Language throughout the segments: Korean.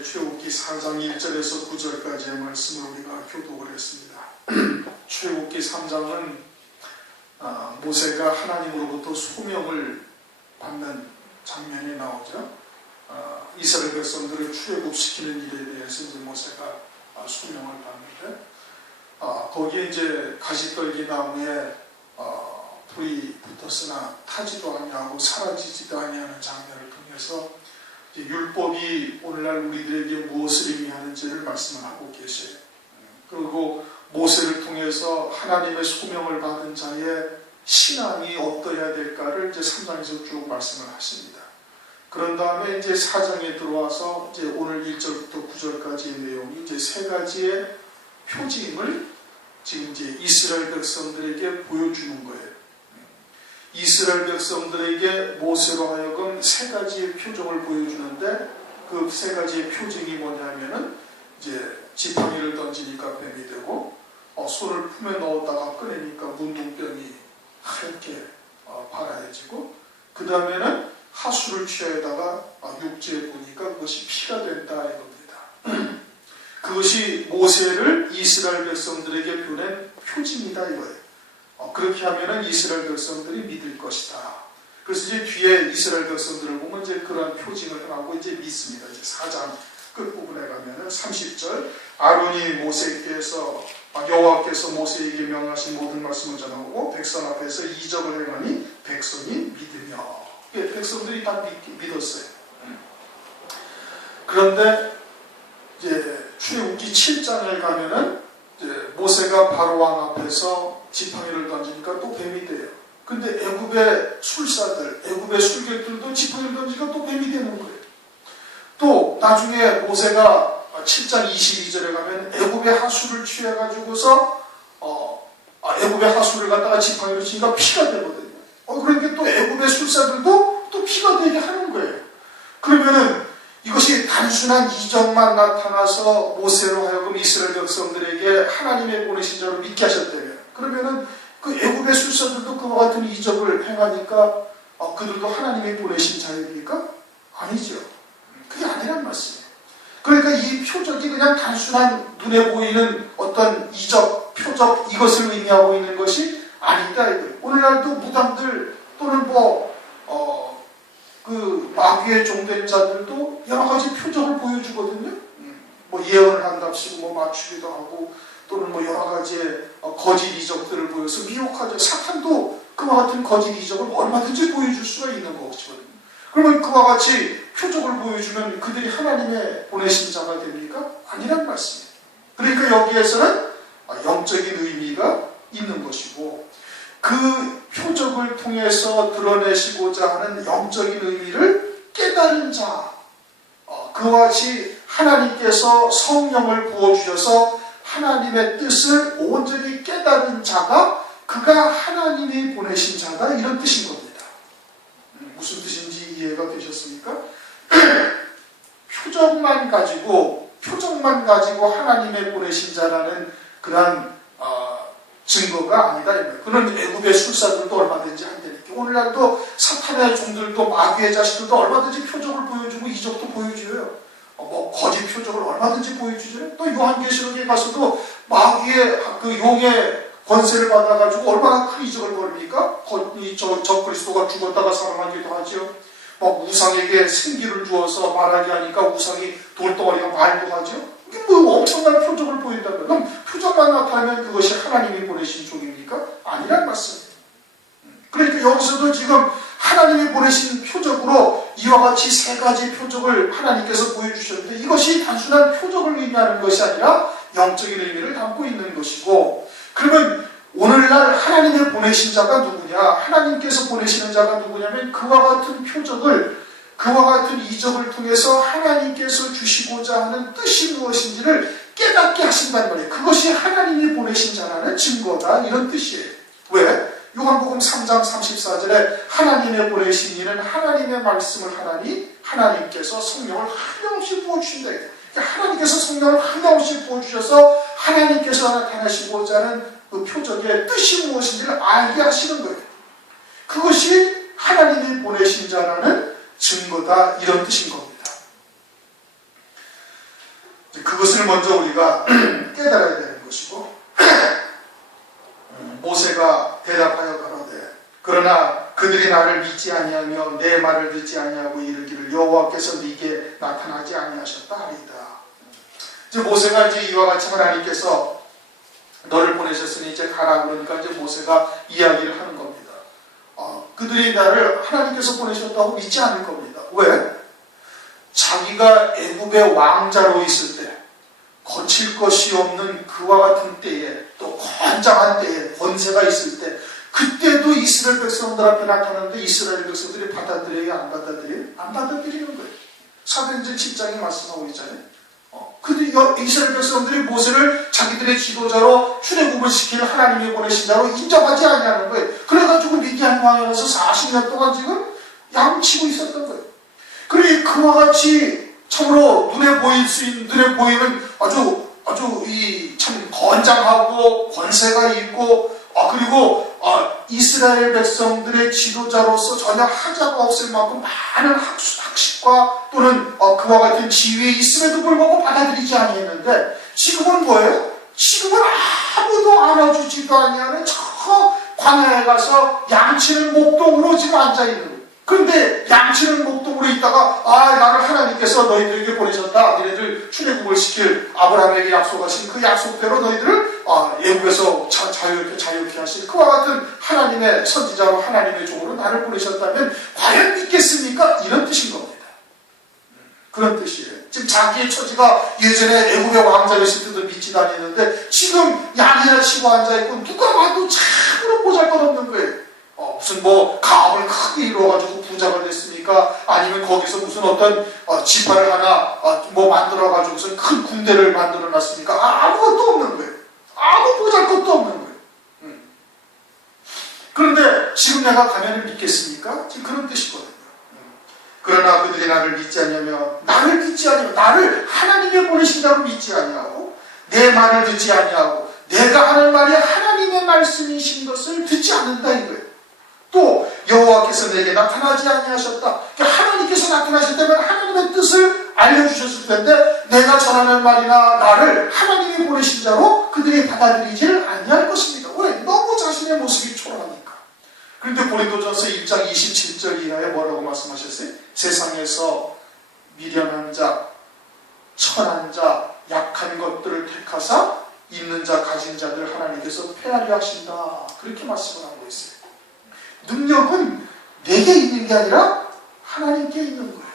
전에 출애굽기 4장 1절에서 9절까지의 말씀을 우리가 교독을 했습니다. 출애굽기 3장은 모세가 하나님으로부터 소명을 받는 장면이 나오죠. 이스라엘 백성들을 출애굽시키는 일에 대해서 이제 모세가 소명을 받는데 거기에 이제 가시떨기 나무에 불이 붙었으나 타지도 아니하고 사라지지도 아니하는 장면을 통해서 율법이 오늘날 우리들에게 무엇을 의미하는지를 말씀을 하고 계세요. 그리고 모세를 통해서 하나님의 소명을 받은 자의 신앙이 어떠해야 될까를 이제 3장에서 쭉 말씀을 하십니다. 그런 다음에 이제 4장에 들어와서 이제 오늘 1절부터 9절까지의 내용이 이제 세 가지의 표징을 지금 이제 이스라엘 백성들에게 보여주는 거예요. 이스라엘 백성들에게 모세로 하여금 세 가지의 표정을 보여주는데 그 세 가지의 표징이 뭐냐면은 이제 지팡이를 던지니까 뱀이 되고 손을 품에 넣었다가 꺼내니까 문둥병이 하얗게 파라해지고 그 다음에는 하수를 취하에다가 육지에 보니까 그것이 피가 된다 이겁니다. 그것이 모세를 이스라엘 백성들에게 보낸 표징이다 이거예요. 그렇게 하면은 이스라엘 백성들이 믿을 것이다. 그래서 이제 뒤에 이스라엘 백성들을 보면 이제 그런 표징을 하고 이제 믿습니다. 이제 4장 끝부분에 가면은 30절 아론이 모세께서 여호와께서 모세에게 명하신 모든 말씀을 전하고 백성 앞에서 이적을 행하니 백성이 믿으며 백성들이 다 믿었어요. 그런데 이제 출애굽기 7장에 가면은 이제 모세가 바로 왕 앞에서 지팡이를 던지니까 또 뱀이 돼요. 근데 애굽의 술사들, 애굽의 술객들도 지팡이를 던지니까 또 뱀이 되는 거예요. 또 나중에 모세가 7장 22절에 가면 애굽의 하수를 취해가지고서 애굽의 하수를 갖다가 지팡이로 치니까 피가 되거든요. 그러니까 또 애굽의 술사들도 또 피가 되게 하는 거예요. 그러면은 이것이 단순한 이적만 나타나서 모세로 하여금 이스라엘 백성들에게 하나님의 보내신 자로 믿게 하셨다면 그러면은 그 애굽의 술사들도 그와 같은 이적을 행하니까 그들도 하나님의 보내신 자입니까? 아니죠. 그게 아니란 말씀이에요. 그러니까 이 표적이 그냥 단순한 눈에 보이는 어떤 이적, 표적 이것을 의미하고 있는 것이 아니다. 오늘날도 무당들 또는 그 마귀의 종된 자들도 여러 가지 표적을 보여주거든요. 뭐 예언을 한답시고 뭐 맞추기도 하고 또는 뭐 여러 가지의 거짓 이적들을 보여서 미혹하죠. 사탄도 그와 같은 거짓 이적을 얼마든지 보여줄 수가 있는 것이거든요. 그러면 그와 같이 표적을 보여주면 그들이 하나님의 보내신 자가 됩니까? 아니란 말씀이에요. 그러니까 여기에서는 영적인 의미가 있는 것이고 그 표적을 통해서 드러내시고자 하는 영적인 의미를 깨달은 자, 그와 같이 하나님께서 성령을 부어주셔서 하나님의 뜻을 온전히 깨달은 자가 그가 하나님이 보내신 자다 이런 뜻인 겁니다. 무슨 뜻인지 이해가 되셨습니까? 표적만 가지고 하나님의 보내신 자라는 그런 증거가 아니다. 그는 애굽의 술사들도 얼마든지 한다니까. 오늘날도 사탄의 종들도 마귀의 자식들도 얼마든지 표적을 보여주고 이적도 보여줘요. 거짓 표적을 얼마든지 보여주죠. 또 요한계시록에 가서도 마귀의 그 용의 권세를 받아가지고 얼마나 큰 이적을 벌입니까? 저 그리스도가 죽었다가 살아나기도 하죠. 우상에게 생기를 주어서 말하게 하니까 우상이 돌덩어리가 말도 하죠. 이게 뭐 엄청난 표적을 보인다면 그럼 표적만 나타나면 그것이 하나님이 보내신 종입니까? 아니란 말씀이에요. 그러니까 여기서도 지금 하나님이 보내신 표적으로 이와 같이 세 가지 표적을 하나님께서 보여주셨는데 이것이 단순한 표적을 의미하는 것이 아니라 영적인 의미를 담고 있는 것이고 그러면 오늘날 하나님의 보내신 자가 누구냐? 하나님께서 보내시는 자가 누구냐면 그와 같은 표적을 그와 같은 이적을 통해서 하나님께서 주시고자 하는 뜻이 무엇인지를 깨닫게 하신다는 말이에요. 그것이 하나님이 보내신 자라는 증거다 이런 뜻이에요. 왜? 요한복음 3장 34절에 하나님의 보내신 이는 하나님의 말씀을 하나니 하나님께서 성령을 한없이 부어주신다. 그러니까 하나님께서 성령을 한없이 부어주셔서 하나님께서 나타나시고자 하는 그 표적의 뜻이 무엇인지를 알게 하시는 거예요. 그것이 하나님이 보내신 자라는 증거다 이런 뜻인 겁니다. 그것을 먼저 우리가 깨달아야 되는 것이고, 모세가 대답하여 가로되 그러나 그들이 나를 믿지 아니하며 내 말을 듣지 아니하고 이르기를 여호와께서 네게 나타나지 아니하셨다 하리이다. 이제 모세가 이제 이와 같이 하나님께서 너를 보내셨으니 이제 가라 그러니까 이제 모세가 이야기를 하는 겁니다. 그들이 나를 하나님께서 보내셨다고 믿지 않을 겁니다. 왜? 자기가 애굽의 왕자로 있을 때, 거칠 것이 없는 그와 같은 때에, 또 건장한 때에, 권세가 있을 때, 그때도 이스라엘 백성들 앞에 나타나는데 이스라엘 백성들이 받아들여야 안 받아들여요? 안 받아들이는 거예요. 사도행전 10장에 말씀하고 있잖아요. 근데 이스라엘 백성들이 모세를 자기들의 지도자로 출애굽을 시킬 하나님이 보내신 자로 인정하지 아니하는 거예요. 그래가지고 미디안 왕에 가서 40년 동안 지금 양치고 있었던 거예요. 그러니 그와 같이 참으로 눈에 보이는 아주 이 참 건장하고 권세가 있고, 그리고 이스라엘 백성들의 지도자로서 전혀 하자가 없을 만큼 많은 학식과 또는 그와 같은 지위에 있음에도 불구하고 받아들이지 아니했는데, 지금은 뭐예요? 지금은 아무도 알아주지도 아니하는 저 광야에 가서 양치는 목동으로 지금 앉아있는 거예요. 그런데 양치는 목동으로 있다가 나를 하나님께서 너희들에게 보내셨다. 너희들 출애굽을 시킬 아브라함에게 약속하신 그 약속대로 너희들을 애굽에서 자유케 하실 그와 같은 하나님의 선지자로 하나님의 종으로 나를 보내셨다면 과연 믿겠습니까? 이런 뜻인 겁니다. 그런 뜻이에요. 지금 자기의 처지가 예전에 애굽의 왕자였을 때도 믿지 않았는데 지금 양이나 치고 앉아있고 누가 봐도 참으로 보잘것없는 거예요. 무슨 가업을 크게 이루어가지고 부자가 됐습니까? 아니면 거기서 무슨 어떤 지파를 하나 만들어가지고 무슨 큰 군대를 만들어놨습니까? 아무것도 없는 거예요. 아무 보잘것도 없는 거예요. 그런데 지금 내가 가면을 믿겠습니까? 지금 그런 뜻이거든요. 그러나 그들이 나를 믿지 않냐며, 나를 하나님의 보내신 자로 믿지 아니하고 내 말을 듣지 아니하고 내가 하는 말이 하나님의 말씀이신 것을 듣지 않는다 이거예요. 또 여호와께서 내게 나타나지 아니하셨다. 그러니까 하나님께서 나타나셨다면 하나님의 뜻을 알려주셨을 텐데 내가 전하는 말이나 나를 하나님이 보내신 자로 그들이 받아들이지를 아니할 것입니다. 왜? 너무 자신의 모습이 초라하니까. 그런데 고린도전서 1장 27절 이하에 뭐라고 말씀하셨어요? 세상에서 미련한 자, 천한 자, 약한 것들을 택하사 있는 자, 가진 자들 하나님께서 패하려 하신다. 그렇게 말씀을 하고 있어요. 능력은 내게 있는 게 아니라 하나님께 있는 거예요.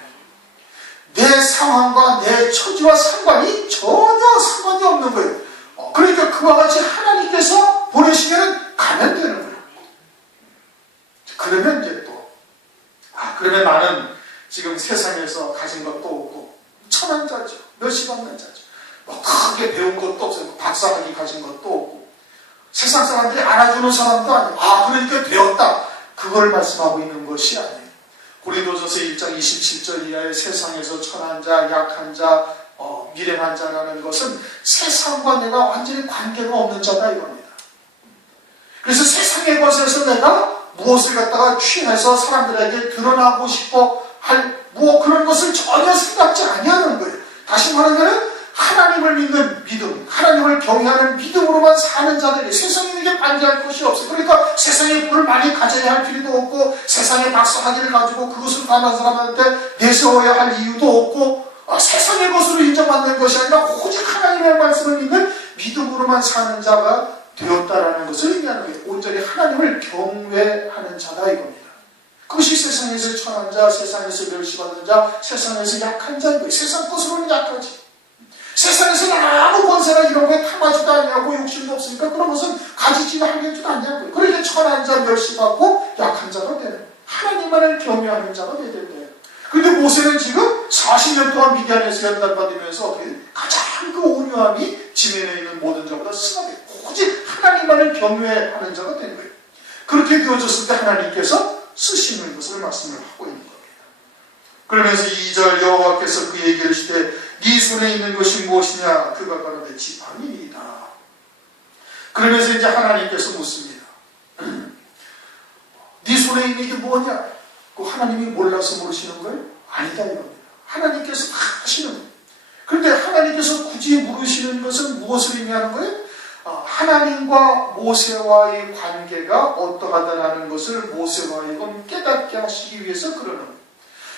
내 상황과 내 처지와 상관이 전혀 상관이 없는 거예요. 그러니까 그와 같이 하나님께서 보내시면 가면 되는 거예요. 그러면 이제 그러면 나는 지금 세상에서 가진 것도 없고 천한 자죠. 몇십 없는 자죠. 크게 배운 것도 없어요. 박사학위 가진 것도 없고 세상 사람들이 알아주는 사람도 아니고 그러니까 되었다. 그걸 말씀하고 있는 것이 아니에요. 고린도전서 1장 27절 이하의 세상에서 천한 자, 약한 자, 미련한 자라는 것은 세상과 내가 완전히 관계가 없는 자다 이겁니다. 그래서 세상의 것에서 내가 무엇을 갖다가 취해서 사람들에게 드러나고 싶어 할 그런 것을 전혀 생각지 아니하는 거예요. 다시 말하면 하나님을 믿는 믿음, 하나님을 경외하는 믿음으로만 사는 자들이 세상에게 반대할 것이 없어요. 그러니까 세상에 부를 많이 가져야 할 필요도 없고 세상의 박사학위를 가지고 그것을 가는 사람한테 내세워야 할 이유도 없고 세상의 것으로 인정받는 것이 아니라 오직 하나님의 말씀을 믿는 믿음으로만 사는 자가 되었다라는 것을 의미하는 거예요. 온전히 하나님을 경외하는 자다 이겁니다. 그것이 세상에서 천한 자, 세상에서 멸시받는 자, 세상에서 약한 자인 거예요. 세상 것으로는 약하지. 세상에서는 아무 권세나 이런 거에 탐하지도 않냐고 욕심도 없으니까 그런 것은 가지지도 하려지도 않냐고요. 그러니까 천한 자 멸시받고 약한 자가 되는 거예요. 하나님만을 경외하는 자가 되야 된대요. 그런데 모세는 지금 40년 동안 미디안에서 연단받으면서 어떻게 가장 그 온유함이 지면에 있는 모든 자보다 승하게 오직 하나님만을 경외하는 자가 된 거예요. 그렇게 되어졌을 때 하나님께서 쓰시는 것을 말씀을 하고 있는 겁니다. 그러면서 2절 여호와께서 그에게 이르시되 네 손에 있는 것이 무엇이냐? 그가 가로되 지팡이니이다. 그러면서 이제 하나님께서 묻습니다. 네 손에 있는 게 뭐냐? 그 하나님이 몰라서 모르시는 거예요? 아니다 이겁니다. 하나님께서 다 하시는 거예요. 그런데 하나님께서 하나님께서 굳이 물으시는 것은 무엇을 의미하는 거예요? 하나님과 모세와의 관계가 어떠하다라는 것을 모세와 하여금 깨닫게 하시기 위해서 그러는 거예요.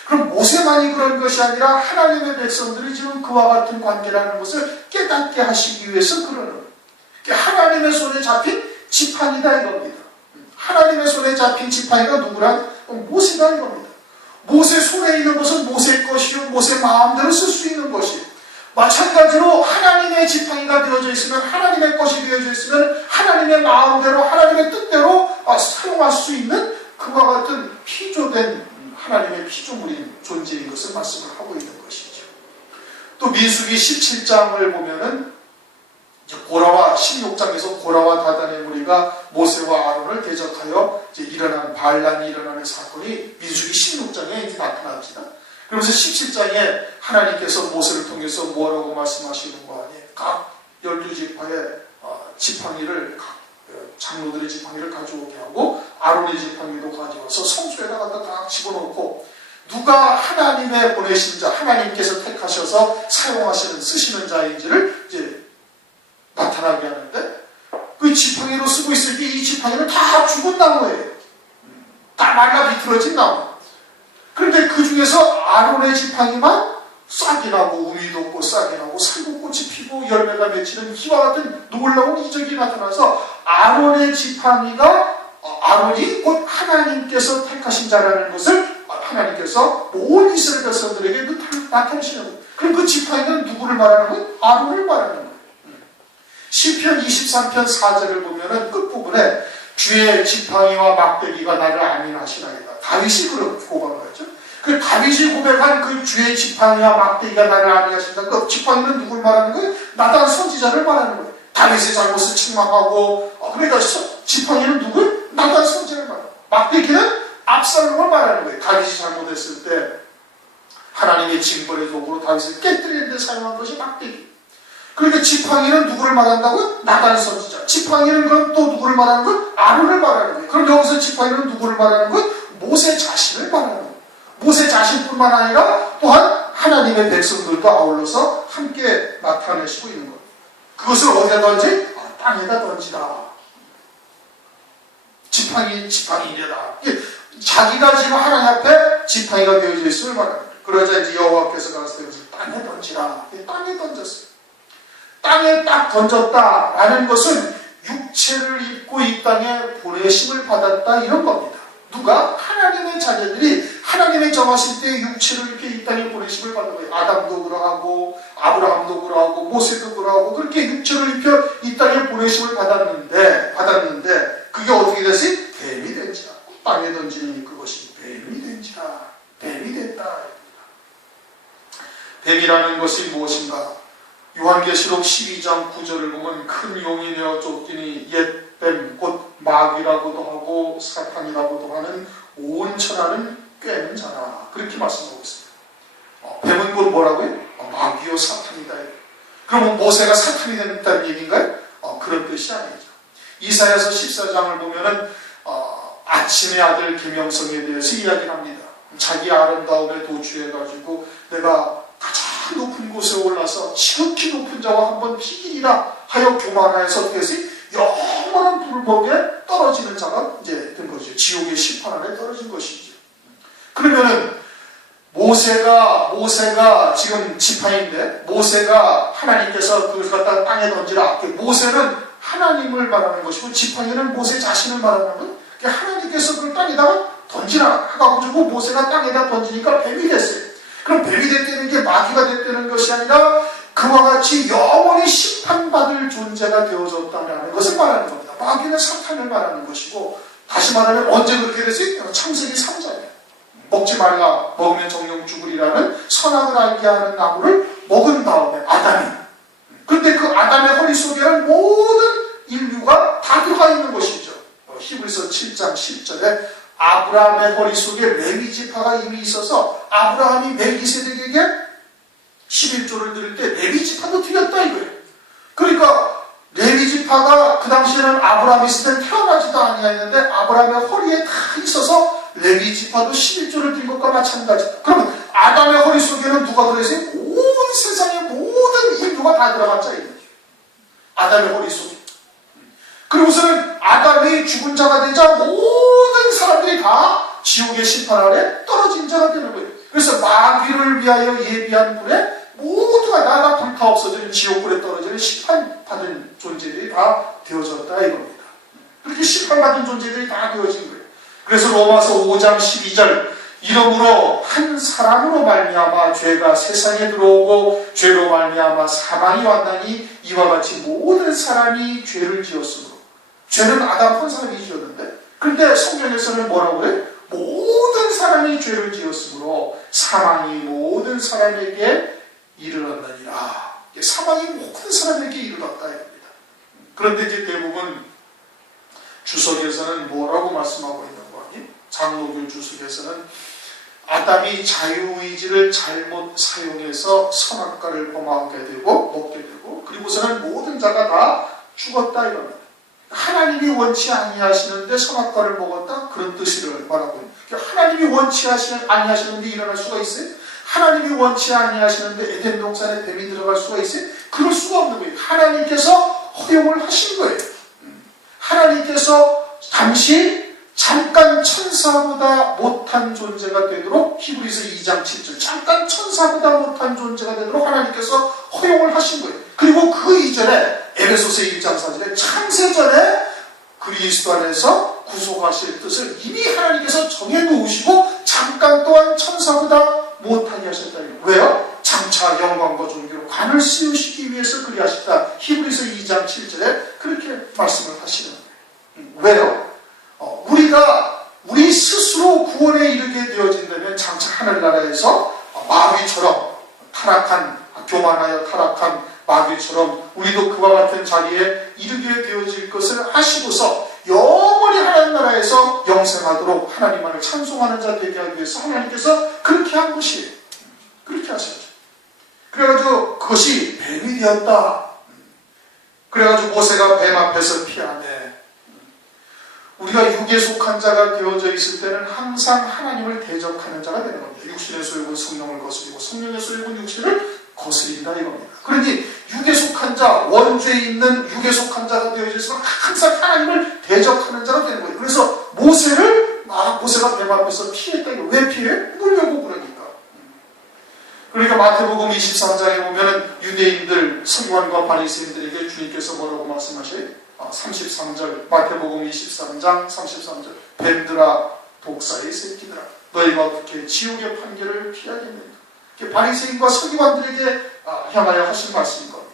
그럼 모세만이 그런 것이 아니라 하나님의 백성들이 지금 그와 같은 관계라는 것을 깨닫게 하시기 위해서 그러는 거예요. 하나님의 손에 잡힌 지팡이다 이겁니다. 하나님의 손에 잡힌 지팡이가 누구란? 모세가 이겁니다. 모세 손에 있는 것은 모세의 것이요 모세 마음대로 쓸 수 있는 것이에요. 마찬가지로 하나님의 지팡이가 되어져 있으면, 하나님의 것이 되어져 있으면 하나님의 마음대로 하나님의 뜻대로 사용할 수 있는 그와 같은 피조된 하나님의 피조물인 존재인 것을 말씀을 하고 있는 것이죠. 또 민수기 17장을 보면은 고라와 16장에서 고라와 다단의 무리가 모세와 아론을 대적하여 일어난 반란이 일어나는 사건이 민수기 16장에 이제 나타납니다. 그러면서 17장에 하나님께서 모세를 통해서 뭐라고 말씀하시는 거 아니에요? 각 12지파의 지팡이를, 장로들의 지팡이를 가져오게 하고 아론의 지팡이도 가져와서 성소에다가 딱 집어넣고, 누가 하나님의 보내신 자, 하나님께서 택하셔서 사용하시는, 쓰시는 자인지를 이제 나타나게 하는데, 그 지팡이로 쓰고 있을 때 이 지팡이는 다 죽은 나무예요. 다 말라 비틀어진 나무. 그런데 그 중에서 아론의 지팡이만 싹이 나고 우미 돋고 싹이 나고 살구꽃이 피고 열매가 맺히는 이와 같은 놀라운 이적이 나타나서 아론의 지팡이가, 아론이 곧 하나님께서 택하신 자라는 것을 하나님께서 온 이스라엘 백성들에게 나타내시는 거예요. 그럼 그 지팡이는 누구를 말하는 거예요? 아론을 말하는 거예요. 시편 23편 4절을 보면은 끝부분에 주의 지팡이와 막대기가 나를 안위하시나이다. 다윗이 그런 고백을 하죠. 그 다윗이 고백한 그 주의 지팡이와 막대기가 나를 안위하신다. 그 지팡이는 누굴 말하는 거예요? 나단 선지자를 말하는 거예요. 다윗의 잘못을 책망하고, 그러니까 지팡이는 누굴? 나단 선지자를 말하는 거예요. 막대기는 압살롬을 말하는 거예요. 다윗이 잘못했을 때 하나님의 징벌의 도구로 다윗을 깨뜨리는 데 사용한 것이 막대기. 그러니까 지팡이는 누구를 말한다고요? 나단 선지자. 지팡이는 그럼 또 누구를 말하는 거예요? 아론을 말하는 거예요. 그럼 여기서 지팡이는 누구를 말하는 거예요? 모세 자신을 말하는 거예요. 모세 자신뿐만 아니라 또한 하나님의 백성들도 아울러서 함께 나타내시고 있는 거예요. 그것을 어디다 던지? 땅에다 던지라. 지팡이이다. 자기가 지금 하나님 앞에 지팡이가 되어져 있음을 말하는 거예요. 그러자 이제 여호와께서 가서 땅에 던지라. 땅에 던졌어요. 땅에 딱 던졌다라는 것은 육체를 입고 이 땅에 보내심을 받았다 이런 겁니다. 누가? 하나님의 자녀들이 하나님의 정하실 때 육체를 이렇게 이 땅에 보내심을 받은 거예요. 아담도 그러하고 아브라함도 그러하고 모세도 그러하고 그렇게 육체를 입혀 이 땅에 보내심을 받았는데 그게 어떻게 됐어요? 뱀이 된지라. 땅에 던지니 그것이 뱀이 된지라. 뱀이 됐다. 뱀이라는 것이 무엇인가? 요한계시록 12장 9절을 보면 큰 용이 되어 쫓기니 옛뱀 곧 마귀라고도 하고 사탄이라고도 하는 온 천하는 꿰는 자라. 그렇게 말씀하고 있습니다. 뱀은 곧 뭐라고요? 마귀요 사탄이다. 그러면 모세가 사탄이 된다는 얘기인가요? 그런 뜻이 아니죠. 이사야서 14장을 보면은 아침의 아들 계명성에 대해서 이야기를 합니다. 자기 아름다움에 도취해가지고 내가 가장 높은 곳에 올라서 지극히 높은 자와 한번 비기리라 하여 교만하여서 그래서 영원한 불목에 떨어지는 자가 이제 된 거죠. 지옥의 심판 안에 떨어진 것이죠. 그러면은 모세가 지금 지팡이인데 모세가 하나님께서 그것을 갖다가 땅에 던지라. 모세는 하나님을 말하는 것이고 지팡이는 모세 자신을 말하는 거예요. 하나님께서 그걸 땅에다가 던지라 해가지고 모세가 땅에다 던지니까 뱀이 됐어요. 그럼 뱀이 됐다는 게 마귀가 됐다는 것이 아니라 그와 같이 영원히 심판받을 존재가 되어졌다는 것을 말하는 겁니다. 마귀는 사탄을 말하는 것이고, 다시 말하면 언제 그렇게 됐어요? 창세기 3장에 먹지 말라 먹으면 정령 죽으리라는 선악을 알게 하는 나무를 먹은 다음에 아담이, 그런데 그 아담의 허리 속에는 모든 인류가 다 들어가 있는 것이죠. 히브리서 7장 10절에 아브라함의 허리 속에 레위 지파가 이미 있어서 아브라함이 멜기세덱에게 11조를 드릴 때 레위 지파도 드렸다 이거예요. 그러니까 레위 지파가 그 당시에는 아브라함이 있을 때 태어나지도 아니했는데 아브라함의 허리에 다 있어서 레위 지파도 11조를 드린 것과 마찬가지다. 그러면 아담의 허리 속에는 누가 들어있어요? 온 세상의 모든 인류가 종류가 다 들어갔자 이거죠. 아담의 머릿속에. 그리고서는 아담이 죽은 자가 되자 모든 사람들이 다 지옥의 심판 아래 떨어진 자가 되는 거예요. 그래서 마귀를 위하여 예비한 불에 모두가 나가 불타 없어지는 지옥불에 떨어지는 심판받은 존재들이 다 되어졌다 이겁니다. 그렇게 심판받은 존재들이 다 되어진 거예요. 그래서 로마서 5장 12절 이러므로 한 사람으로 말미암아 죄가 세상에 들어오고 죄로 말미암아 사망이 왔나니 이와 같이 모든 사람이 죄를 지었으므로. 죄는 아담 한 사람이 지었는데, 그런데 성경에서는 뭐라고 해요? 모든 사람이 죄를 지었으므로 사망이 모든 사람에게 이르렀느니라. 사망이 모든 사람에게 이르렀다 이겁니다. 그런데 이제 대부분 주석에서는 뭐라고 말씀하고 있는 거니? 장로교 주석에서는 아담이 자유의지를 잘못 사용해서 선악과를 범하게 되고 먹게 되고, 그리고서는 모든 자가 다 죽었다 이겁니다. 하나님이 원치 아니하시는데 선악과를 먹었다, 그런 뜻을 말하고 있습니다. 하나님이 원치 아니하시는데 일어날 수가 있어요? 하나님이 원치 아니하시는데 에덴 동산에 뱀이 들어갈 수가 있어요? 그럴 수가 없는 거예요. 하나님께서 허용을 하신 거예요. 하나님께서 잠깐 천사보다 못한 존재가 되도록, 히브리서 2장 7절 잠깐 천사보다 못한 존재가 되도록 하나님께서 허용을 하신 거예요. 그리고 그 이전에 에베소서 1장 4절에 창세전에 그리스도 안에서 구속하실 뜻을 이미 하나님께서 정해놓으시고 잠깐 또한 천사보다 못하게 하셨다. 왜요? 장차 영광과 존귀로 관을 씌우시기 위해서 그리하셨다. 히브리서 2장 7절에 그렇게 말씀을 하시는 거예요. 왜요? 우리 스스로 구원에 이르게 되어진다면 장차 하늘나라에서 마귀처럼 교만하여 타락한 마귀처럼 우리도 그와 같은 자리에 이르게 되어질 것을 아시고서 영원히 하나님 나라에서 영생하도록 하나님만을 찬송하는 자 되게 하기 위해서 하나님께서 그렇게 한 것이에요. 그렇게 하셨죠. 그래가지고 그것이 뱀이 되었다. 그래가지고 모세가 뱀 앞에서 피하네. 우리가 육에 속한 자가 되어져 있을 때는 항상 하나님을 대적하는 자가 되는 겁니다. 육신의 소욕은 성령을 거스리고 성령의 소욕은 육신을 거스린다 이겁니다. 그러니 육에 속한 자, 원죄에 있는 육에 속한 자가 되어져 있으면 항상 하나님을 대적하는 자가 되는 거예요. 그래서 모세가 뱀 앞에서 피했다. 왜 피해? 물려고 그러니까. 그러니까 마태복음 23장에 보면 유대인들, 서기관과 바리새인들에게 주님께서 뭐라고 말씀하셔요? 33절, 마태복음 23장 33절, 뱀들아 독사의 새끼들아 너희가 어떻게 지옥의 판결을 피하겠느냐. 바리새인과 서기관들에게 향하여 하신 말씀인 겁니다.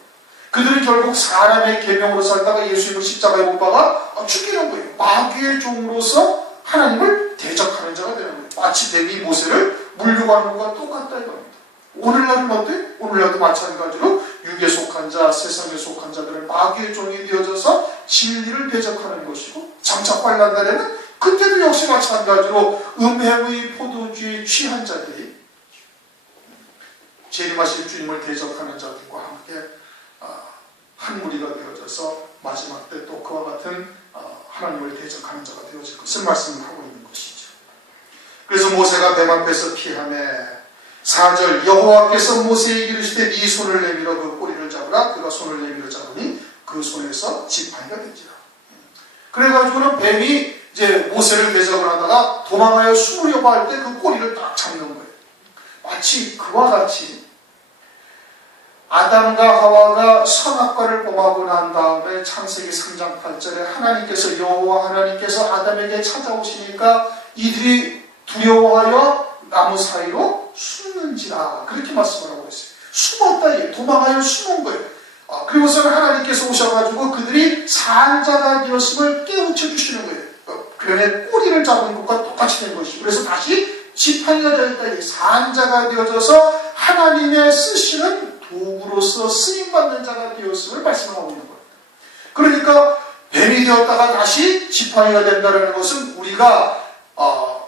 그들은 결국 사람의 계명으로 살다가 예수님을 십자가에 못 박아 죽이는 거예요. 마귀의 종으로서 하나님을 대적하는 자가 되는 거예요. 마치 뱀이 모세를 물려가는 것과 똑같다 이겁니다. 오늘날은 어때? 오늘날도 마찬가지로 육에 속한 자, 세상에 속한 자들은 마귀의 종이 되어져서 진리를 대적하는 것이고, 장차 환난 날에는 그때도 역시 마찬가지로 음행의 포도주에 취한 자들이 재림하실 주님을 대적하는 자들과 함께 한 무리가 되어져서 마지막 때 또 그와 같은 하나님을 대적하는 자가 되어질 것을 말씀을 하고 있는 것이죠. 그래서 모세가 뱀 앞에서 피하며 4절 여호와께서 모세에게 이르시되 네 손을 내밀어 그 꼬리를 잡으라. 그가 손을 내밀어 잡으니 그 손에서 지팡이가 된지라. 그래가지고는 뱀이 이제 모세를 대적을 하다가 도망하여 숨으려고 할 때 그 꼬리를 딱 잡는 거예요. 마치 그와 같이 아담과 하와가 선악과를 범하고 난 다음에 창세기 3장 8절에 하나님께서 여호와 하나님께서 아담에게 찾아오시니까 이들이 두려워하여 나무 사이로 숨는지라. 그렇게 말씀을 하고 있어요. 숨었다. 도망하여 숨은 거예요. 그리고서는 하나님께서 오셔가지고 그들이 산자가 되었음을 깨우쳐 주시는 거예요. 뱀의 꼬리를 잡은 것과 똑같이 된 것이고, 그래서 다시 지팡이가 되었다. 산자가 되어져서 하나님의 쓰시는 도구로서 쓰임받는 자가 되었음을 말씀하고 있는 거예요. 그러니까 뱀이 되었다가 다시 지팡이가 된다는 것은 우리가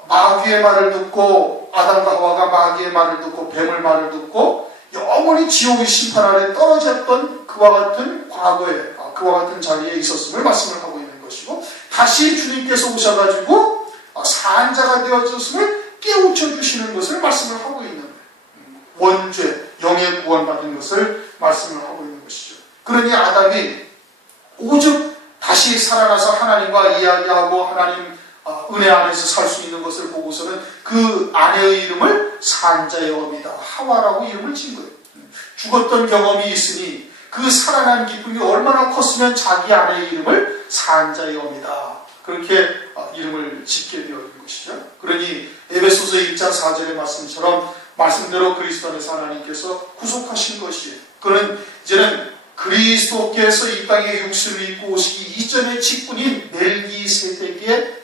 마귀의 말을 듣고, 아담과 하와가 마귀의 말을 듣고 뱀의 말을 듣고 영원히 지옥의 심판 아래 떨어졌던 그와 같은 과거에, 그와 같은 자리에 있었음을 말씀을 하고 있는 것이고, 다시 주님께서 오셔가지고 산자가 되어졌음을 깨우쳐 주시는 것을 말씀을 하고 있는 거예요. 원죄, 영의 구원받은 것을 말씀을 하고 있는 것이죠. 그러니 아담이 오죽 다시 살아나서 하나님과 이야기하고 하나님 은혜 안에서 살 수 있는 것을 보고서는 그 아내의 이름을 산자의 어미다, 하와라고 이름을 지은 거예요. 죽었던 경험이 있으니 그 살아난 기쁨이 얼마나 컸으면 자기 아내의 이름을 산자의 어미다, 그렇게 이름을 짓게 되어 있는 것이죠. 그러니 에베소서 1장 4절의 말씀처럼 말씀대로 그리스도 안에서 하나님께서 구속하신 것이에요. 그는 이제는 그리스도께서 이 땅에 육신을 입고 오시기 이전의 직분인 멜기세덱의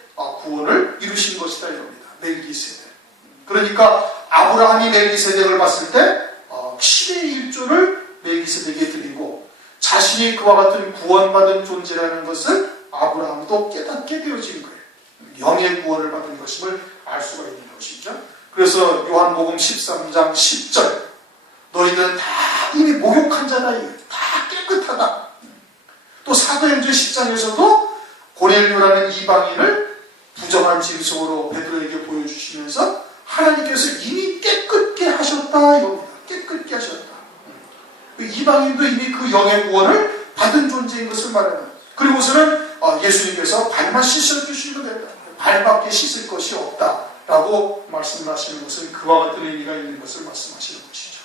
구원을 이루신 것이다 이겁니다. 멜기세덱. 그러니까 아브라함이 멜기세덱을 봤을 때 10의 1조를 멜기세덱에 드리고 자신이 그와 같은 구원받은 존재라는 것을 아브라함도 깨닫게 되어진 거예요. 영의 구원을 받은 것임을 알 수가 있는 것이죠. 그래서 요한복음 13장 10절, 너희들은 다 이미 목욕한 자다, 다 깨끗하다. 또 사도행전 10장에서도 고넬료라는 이방인을 부정한 짐승으로 베드로에게 보여주시면서 하나님께서 이미 깨끗게 하셨다 이겁니다. 깨끗게 하셨다. 이방인도 이미 그 영의 구원을 받은 존재인 것을 말하는. 그리고서는 예수님께서 발만 씻어주시면 된다, 발밖에 씻을 것이 없다 라고 말씀하시는 것은 그와 같은 의미가 있는 것을 말씀하시는 것이죠.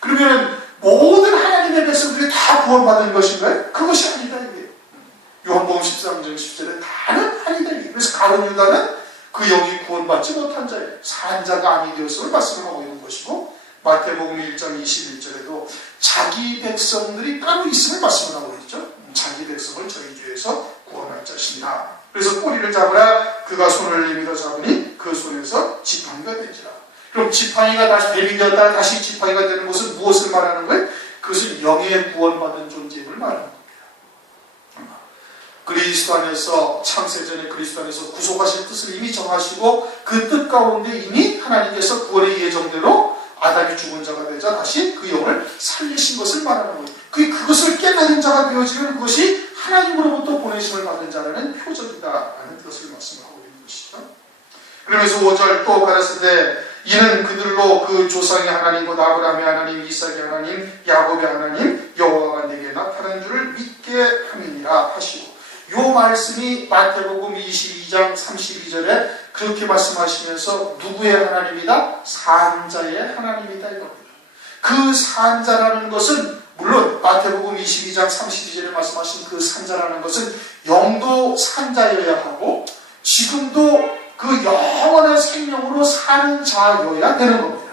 그러면 모든 하나님의 백성들이 다 구원받은 것인가요? 그것이 아니다 이게요. 요한복음 13장 10절에 다는 아니다. 그래서 가룟 유다는 그 영이 구원받지 못한 자예요. 산자가 아니 되었음을 말씀을 하고 있는 것이고, 마태복음 1장 21절에도 자기 백성들이 따로 있음을 말씀을 하고 있죠. 자기 백성을 저희 죄에서 구원할 자신이다. 그래서 꼬리를 잡으라, 그가 손을 내밀어 잡으니 그 손에서 지팡이가 되지라. 그럼 지팡이가 다시 뱀이 되었다가 다시 지팡이가 되는 것은 무엇을 말하는 거예요? 그것은 영의 구원받은 존재임을 말하는 겁니다. 그리스도 안에서, 창세전에 그리스도 안에서 구속하실 뜻을 이미 정하시고 그 뜻 가운데 이미 하나님께서 구원의 예정대로 아담이 죽은 자가 되자 다시 그 영을 살리신 것을 말하는 거예요. 그것을 깨달은 자가 되어지면 그것이 하나님으로부터 보내심을 받은 자라는 표적이다라는 것을 말씀하고 있는 것이죠. 그러면서 5절 또 가르칠 때 이는 그들로 그 조상의 하나님 곧 아브라함의 하나님, 이삭의 하나님, 야곱의 하나님 여호와가 내게 나타난 줄을 믿게 함이니라 하시고, 요 말씀이 마태복음 22장 32절에 그렇게 말씀하시면서 누구의 하나님이다? 산자의 하나님이다 이겁니다. 그 산자라는 것은 물론 마태복음 22장 32절에 말씀하신 그 산자라는 것은 영도 산자여야 하고 지금도 그 영원한 생명으로 사는 자여야 되는 겁니다.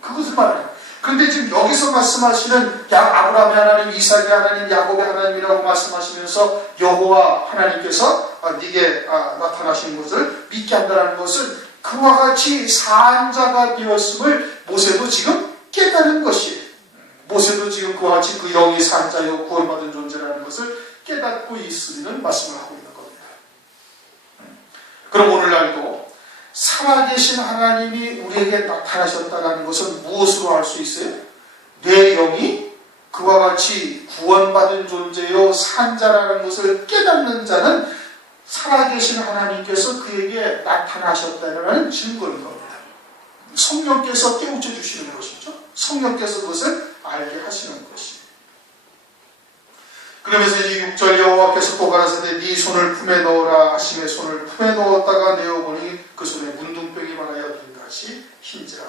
그것을 말해요. 그런데 지금 여기서 말씀하시는 아브라함의 하나님, 이삭의 하나님, 야곱의 하나님이라고 말씀하시면서 여호와 하나님께서 네게 나타나신 것을 믿게 한다는 것은 그와 같이 산자가 되었음을 모세도 지금 깨달은 것이에요. 모세도 지금 그와 같이 그 영이 산자요 구원받은 존재라는 것을 깨닫고 있으리는 말씀을 하고 있는 겁니다. 그럼 오늘날도 살아계신 하나님이 우리에게 나타나셨다는 것은 무엇으로 알 수 있어요? 내 영이 그와 같이 구원받은 존재요 산자라는 것을 깨닫는 자는 살아계신 하나님께서 그에게 나타나셨다는 증거인 겁니다. 성령께서 깨우쳐 주시는 것이죠. 성령께서 그것을 알게 하시는 것이에요. 그러면서 이제 6절 여호와께서 또 가라사대 네 손을 품에 넣어라 하심에 손을 품에 넣었다가 내어보니 그 손에 문둥병이 많아야 빈같이 흰지라.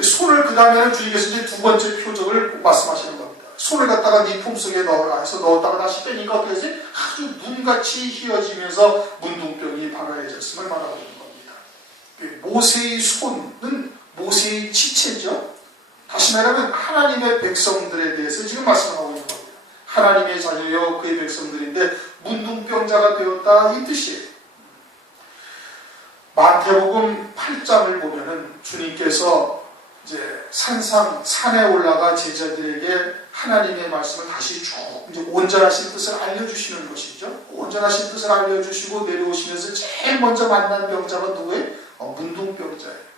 손을 그 다음에는 주님께서 이제 두 번째 표적을 말씀하시는 겁니다. 손을 갖다가 네 품속에 넣어라 해서 넣었다가 다시 빼니까 어떻게 되지? 아주 눈같이 휘어지면서 문둥병이 발화해졌음을 말하고 있는 겁니다. 모세의 손은 모세의 지체죠. 다시 말하면 하나님의 백성들에 대해서 지금 말씀하고 있는 겁니다. 하나님의 자녀여 그의 백성들인데 문둥병자가 되었다 이 뜻이에요. 마태복음 8장을 보면은 주님께서 이제 산에 올라가 제자들에게 하나님의 말씀을 다시 쭉 이제 온전하신 뜻을 알려주시는 것이죠. 온전하신 뜻을 알려주시고 내려오시면서 제일 먼저 만난 병자가 누구예요? 문둥병자예요.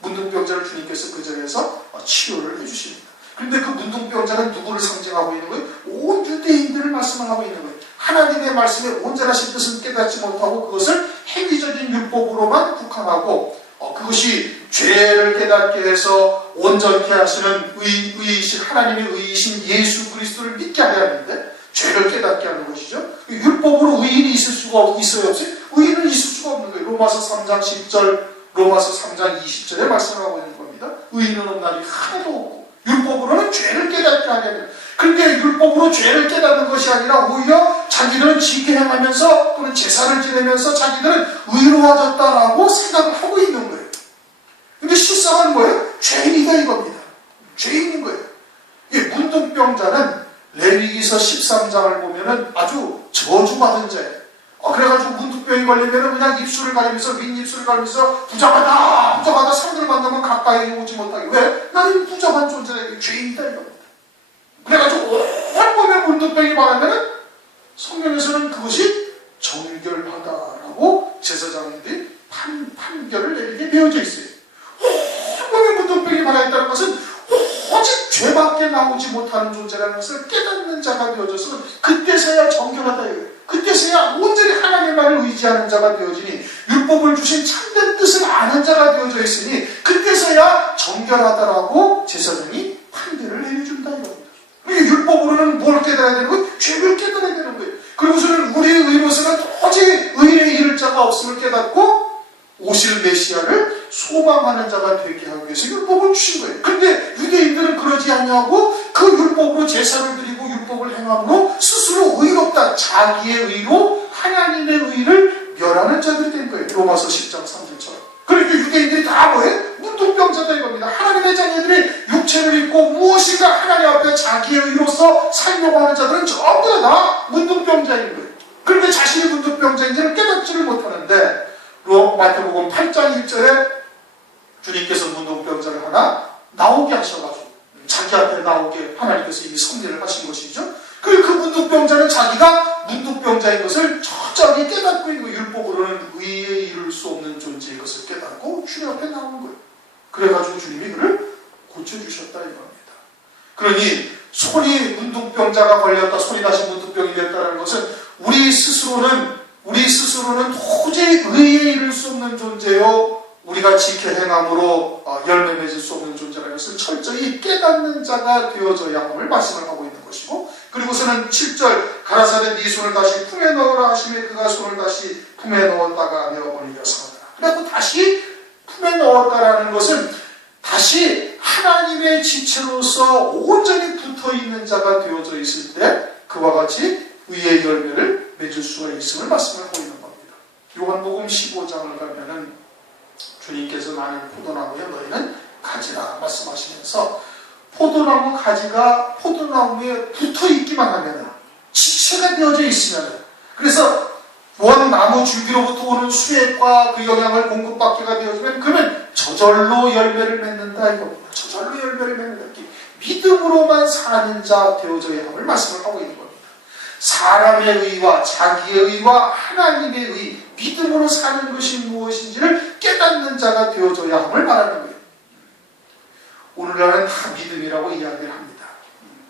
문둥병자를 주님께서 그 자리에서 치료를 해주십니다. 그런데 그 문둥병자는 누구를 상징하고 있는 거예요? 온 유대인들을 말씀하고 있는 거예요. 하나님의 말씀에 온전하신 뜻은 깨닫지 못하고 그것을 행위적인 율법으로만 국한하고 그것이 죄를 깨닫게 해서 온전케 하시는 의이신 하나님의 의이신 예수 그리스도를 믿게 하려 하는데 죄를 깨닫게 하는 것이죠. 율법으로 의인이 있을 수가 있어요, 없어요? 의인은 있을 수가 없는 거예요. 로마서 3장 10절, 로마서 3장 20절에 말씀하고 있는 겁니다. 의인은 없나니 하나도 없고 율법으로는 죄를 깨닫게 하려 해요. 그런데 율법으로 죄를 깨닫는 것이 아니라 오히려 자기들은 지게 행하면서 또는 제사를 지내면서 자기들은 의로워졌다라고 생각을 하고 있는 거예요. 근데 실상은 뭐예요? 죄인이다 이겁니다. 죄인인 거예요. 이 문둥병자는 레위기서 13장을 보면은 아주 저주받은 자예요. 그래가지고 문둥병이 걸리면은 그냥 입술을 가리면서 윗입술을 가리면서 부정하다 부정하다 사람들 만나면 가까이 오지 못하게. 왜? 나는 부정한 존재다. 죄인이다 이겁니다. 그래가지고 온몸에 문둥병이 많으면은 성경에서는 그것이 정결하다라고 제사장님들이 판결을 내리게 되어져 있어요. 온몸에 문둥병이 많아있다는 것은 오직 죄밖에 나오지 못하는 존재라는 것을 깨닫는 자가 되어져서 그때서야 정결하다 이거예요. 그때서야 온전히 하나님만을 의지하는 자가 되어지니 율법을 주신 참된 뜻을 아는 자가 되어져 있으니 그때서야 정결하다라고 제사장이 판결을 내려준다 이겁니다. 율법으로는 뭘 깨달아야 되는 거예요? 죄를 깨달아야 되는 거예요. 그리고서는 우리의 의로서는 도저히 의인에 이를 자가 없음을 깨닫고 오실 메시아를 소망하는 자가 되게 하기 위해서 율법을 주신 거예요. 그런데 유대인들은 그러지 않냐고 그 율법으로 제사를 드리고 율법을 행함으로 스스로 의롭다 자기의 의로 하나님의 의를 멸하는 자들이 된 거예요. 로마서 10장 3절처럼. 그러니까 유대인들이 다 뭐예요? 문둥병자다 이겁니다. 하나님의 자녀들이 육체를 입고 무엇인가 하나님 앞에 자기의 의로서 살려고 하는 자들은 전부 다 문둥병자인 거예요. 그런데 자신이 문둥병자인지를 깨닫지를 못하는데 마태복음 8장 1절에 주님께서 문둥병자를 하나 나오게 하셔가지고 자기 앞에 나오게 하나님께서 이 섭리를 하신 것이죠. 그리고 그 문둥병자는 자기가 문둥병자인 것을 철저하게 깨닫고 있는 거예요. 율법으로는 의에 이룰 수 없는 존재인 것을 깨닫고 주님 앞에 나오는 거예요. 그래가지고 주님이 그를 고쳐주셨다 이겁니다. 그러니 손이 문둥병자가 걸렸다, 손이 다시 문둥병이 됐다는 것은 우리 스스로는 도저히 의에 이를 수 없는 존재요, 우리가 지켜 행함으로 열매 맺을 수 없는 존재라는 것을 철저히 깨닫는 자가 되어져야 함을 말씀을 하고 있는 것이고, 그리고서는 7절 가라사대 네 손을 다시 품에 넣으라 하시매 그가 손을 다시 품에 넣었다가 내어보니 여상하더라. 그래서 다시 품에 넣었다라는 것은 다시 하나님의 지체로서 온전히 붙어있는 자가 되어져 있을 때 그와 같이 의의 열매를 맺을 수가 있음을 말씀을 하고 있는 겁니다. 요한복음 15장을 가면은 주님께서 나는 포도나무에 너희는 가지라 말씀하시면서 포도나무 가지가 포도나무에 붙어있기만 하면은 지체가 되어져 있으면은, 그래서 원나무 줄기로부터 오는 수액과 그 영향을 공급받기가 되어지면 그러면 저절로 열매를 맺는다 이겁니다. 저절로 열매를 맺는다. 믿음으로만 사는 자 되어져야 함을 말씀을 하고 있는 겁니다. 사람의 의와 자기의 의와 하나님의 의, 믿음으로 사는 것이 무엇인지를 깨닫는 자가 되어져야 함을 말하는 거예요. 오늘날은 다 믿음이라고 이야기를 합니다.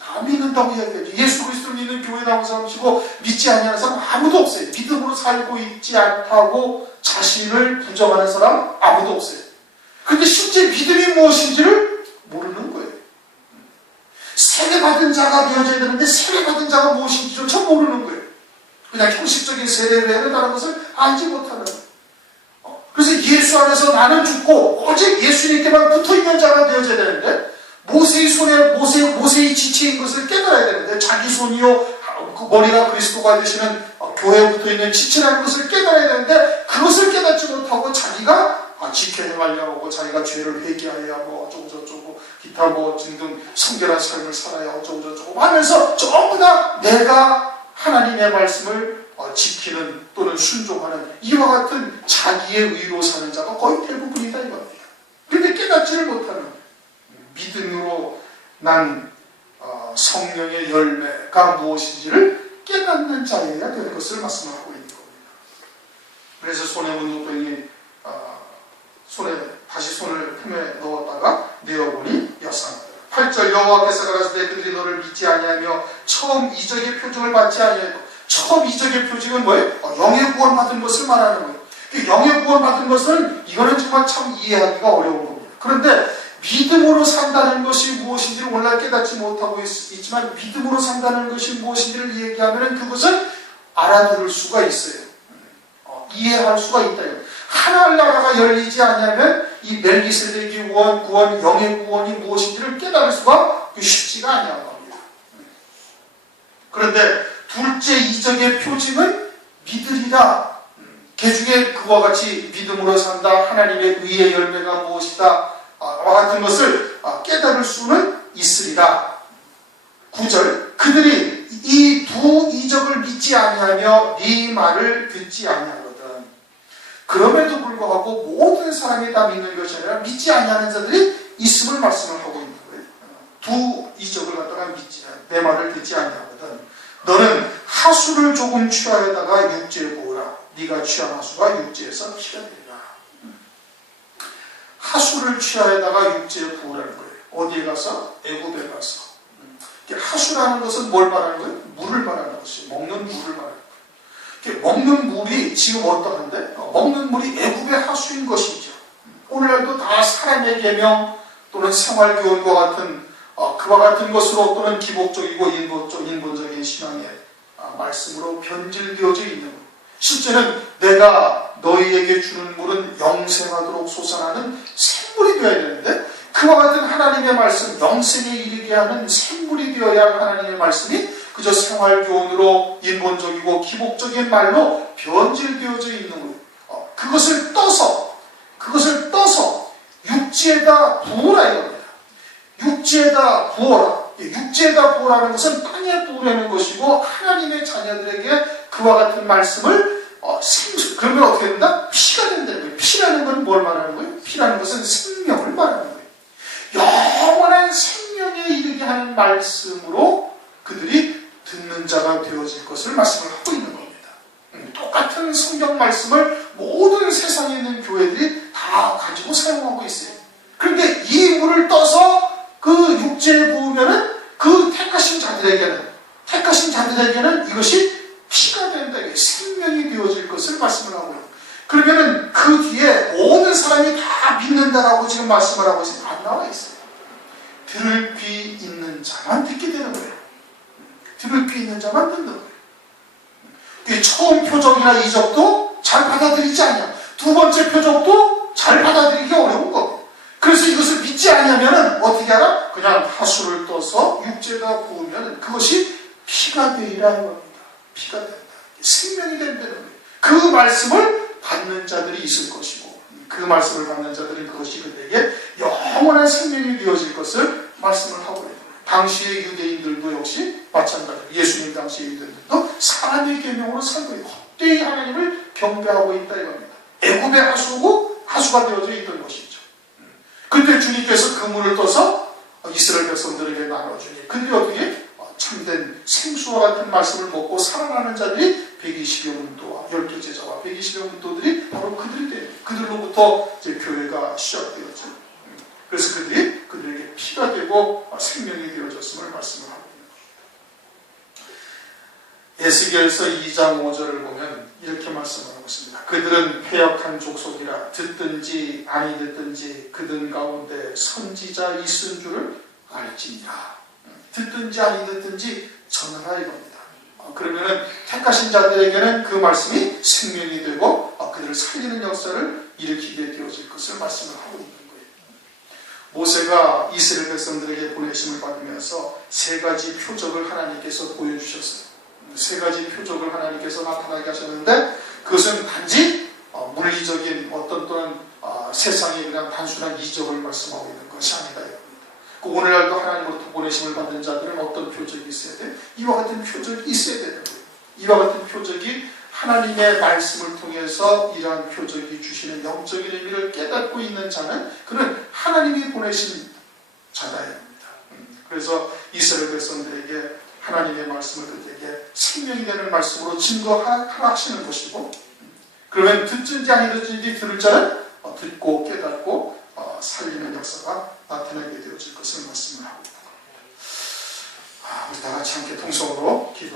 다 믿는다고 이야기하죠. 예수 그리스도를 믿는 교회 나온 사람이시고 믿지 않는 사람 아무도 없어요. 믿음으로 살고 있지 않다고 자신을 부정하는 사람 아무도 없어요. 그런데 실제 믿음이 무엇인지를 모르는 거예요. 세례받은 자가 되어져야 되는데 세례받은 자가 무엇인지조차 모르는 거예요. 그냥 형식적인 세례를 해야 된다는 것을 알지 못하는 거예요. 그래서 예수 안에서 나는 죽고 오직 예수님께만 붙어있는 자가 되어져야 되는데, 모세의 손에 모세의 지체인 것을 깨달아야 되는데, 자기 손이요 그 머리가 그리스도가 되시는 교회에 붙어있는 지체라는 것을 깨달아야 되는데 그것을 깨닫지 못하고 자기가 지켜 행하려고 하고 자기가 죄를 회개하여야 뭐 어쩌고저쩌고 기타 뭐 등등 성결한 삶을 살아야 어쩌고저쩌고 하면서 전부 다 내가 하나님의 말씀을 지키는 또는 순종하는 이와 같은 자기의 의로 사는 자가 거의 대부분이다 이겁니다. 그런데 깨닫지를 못하는 믿음으로 난 성령의 열매가 무엇인지를 깨닫는 자여야 되는 것을 말씀하고 있는 겁니다. 그래서 손에 문둥병이 다시 손을 품에 넣었다가 내어보니 여상하더라. 8절 여호와께서 가라사대 그들이 너를 믿지 아니하며 처음 이적의 표징을 받지 아니하였고, 처음 이적의 표징은 뭐예요? 영의 구원 받은 것을 말하는 거예요. 영의 구원 받은 것은 이거는 정말 참 이해하기가 어려운 겁니다. 그런데 믿음으로 산다는 것이 무엇인지를 오늘날 깨닫지 못하고 있지만 믿음으로 산다는 것이 무엇인지를 얘기하면 그것을 알아들을 수가 있어요. 이해할 수가 있다. 하나님 나라가 열리지 않으면 이 멜기세덱의 구원, 영의 구원이 무엇인지를 깨달을 수가 쉽지가 아니한 겁니다. 그런데 둘째 이적의 표징은 믿으리라. 개중에 그와 같이 믿음으로 산다, 하나님의 의의 열매가 무엇이다 와 같은 것을 깨달을 수는 있으리라. 9절, 그들이 이 두 이적을 믿지 아니하며 네 말을 듣지 아니하거든. 그럼에도 불구하고 모든 사람이 다 믿는 것이 아니라 믿지 아니하는 자들이 있음을 말씀을 하고 있는 거예요. 두 이적을 갖다가 내 말을 듣지 아니하거든. 너는 하수를 조금 취하여다가 육지에 부으라. 네가 취한 하수가 육지에서 피가 되리라. 하수를 취하여다가 육지에 부으라는 거예요. 어디에 가서? 애굽에 가서. 하수라는 것은 뭘 말하는 거예요? 물을 말하는 것이, 먹는 물을 말하는 거예요. 먹는 물이 지금 어떠한데? 먹는 물이 애굽의 하수인 것이죠. 오늘날도 다 사람의 계명 또는 생활교훈과 같은 그와 같은 것으로 또는 기복적이고 인본적인 신앙의 말씀으로 변질되어져 있는 것. 실제는 내가 너희에게 주는 물은 영생하도록 솟아나는 샘물이 되어야 되는데 그와 같은 하나님의 말씀, 영생에 이르게 하는 샘물이 되어야 할 하나님의 말씀이 그저 생활교훈으로 인본적이고 기복적인 말로 변질되어져 있는 거예요. 그것을 떠서 육지에다 부으라 이겁니다. 육지에다 부어라. 육지에다 부으라는 것은 땅에 부으라는 것이고 하나님의 자녀들에게 그와 같은 말씀을 그러면 어떻게 된다? 피가 된다는 거예요. 피라는 건 뭘 말하는 거예요? 피라는 것은 생명을 말하는 거예요. 영원한 생명에 이르게 하는 말씀으로 그들이 듣는 자가 되어질 것을 말씀을 하고 있는 겁니다. 똑같은 성경 말씀을 모든 세상에 있는 교회들이 다 가지고 사용하고 있어요. 그런데 이 물을 떠서 그 육지에 부으면은 그 택하신 자들에게는 이것이 피가 된다. 생명이 되어질 것을 말씀을 하고 있어요. 그러면은 그 뒤에 모든 사람이 다 믿는다라고 지금 말씀을 하고 있어요. 안 나와 있어요. 들을 귀 있는 자만 듣게 되는 거예요. 들을 귀 있는 자만 듣는 거예요. 처음 표적이나 이적도 잘 받아들이지 않냐. 두 번째 표적도 잘 받아들이기 어려운 거예요. 그래서 이것을 믿지 않으면 어떻게 알아? 그냥 하수를 떠서 육지에다 부으면 그것이 피가 되리라 합니다. 피가 된다. 생명이 된다는 거예요. 그 말씀을 받는 자들이 있을 것이고 그 말씀을 받는 자들은 그것이 그들에게 영원한 생명이 되어질 것을 말씀을 하고 있는 거예요. 당시의 유대인들도 역시 마찬가지로 예수님 당시의 유대인들도 사람의 계명으로 살고 있고 헛되이 하나님을 경배하고 있다 이겁니다. 애굽의 하수가 되어져 있던 것이죠. 그때 주님께서 그 물을 떠서 이스라엘 백성들에게 나눠주니 그들이 어떻게 참된 생수와 같은 말씀을 먹고 살아나는 자들이 120여 문도와 12제자와 120여 문도들이 바로 그들이 돼요. 그들로부터 이제 교회가 시작되었죠. 그래서 그들이 그들에게 피가 되고 생명이 되어졌음을 말씀을 하고 있는 겁니다. 에스겔서 2장 5절을 보면 이렇게 말씀을 하고 있습니다. 그들은 패역한 족속이라 듣든지 아니 듣든지 그들 가운데 선지자 있은 줄을 알지니라. 듣든지 아니 듣든지 전하라 이겁니다. 그러면은 택하신 자들에게는 그 말씀이 생명이 되고 그들을 살리는 역사를 일으키게 되어질 것을 말씀을 하고 있는 거예요. 모세가 이스라엘 백성들에게 보내심을 받으면서 세 가지 표적을 하나님께서 보여주셨어요. 세 가지 표적을 하나님께서 나타나게 하셨는데 그것은 단지 물리적인 어떤 또는 세상의 그냥 단순한 이적을 말씀하고 있는 것이 아니다. 오늘날도 하나님으로부터 보내심을 받은 자들은 어떤 표적이 있어야 돼? 이와 같은 표적이 있어야 되는 거예요. 이와 같은 표적이 하나님의 말씀을 통해서 이러한 표적이 주시는 영적인 의미를 깨닫고 있는 자는 그는 하나님이 보내신 자다야 합니다. 그래서 이스라엘 백성들에게 하나님의 말씀을 그들에게 생명이 되는 말씀으로 증거하시는 것이고 그러면 듣든지 아니 듣든지 들을 자는 듣고 깨닫고 살리는 역사가 나타나게 되어질 것을 말씀을 하고 있는 겁니다. 우리 다 같이 함께 통성으로 기도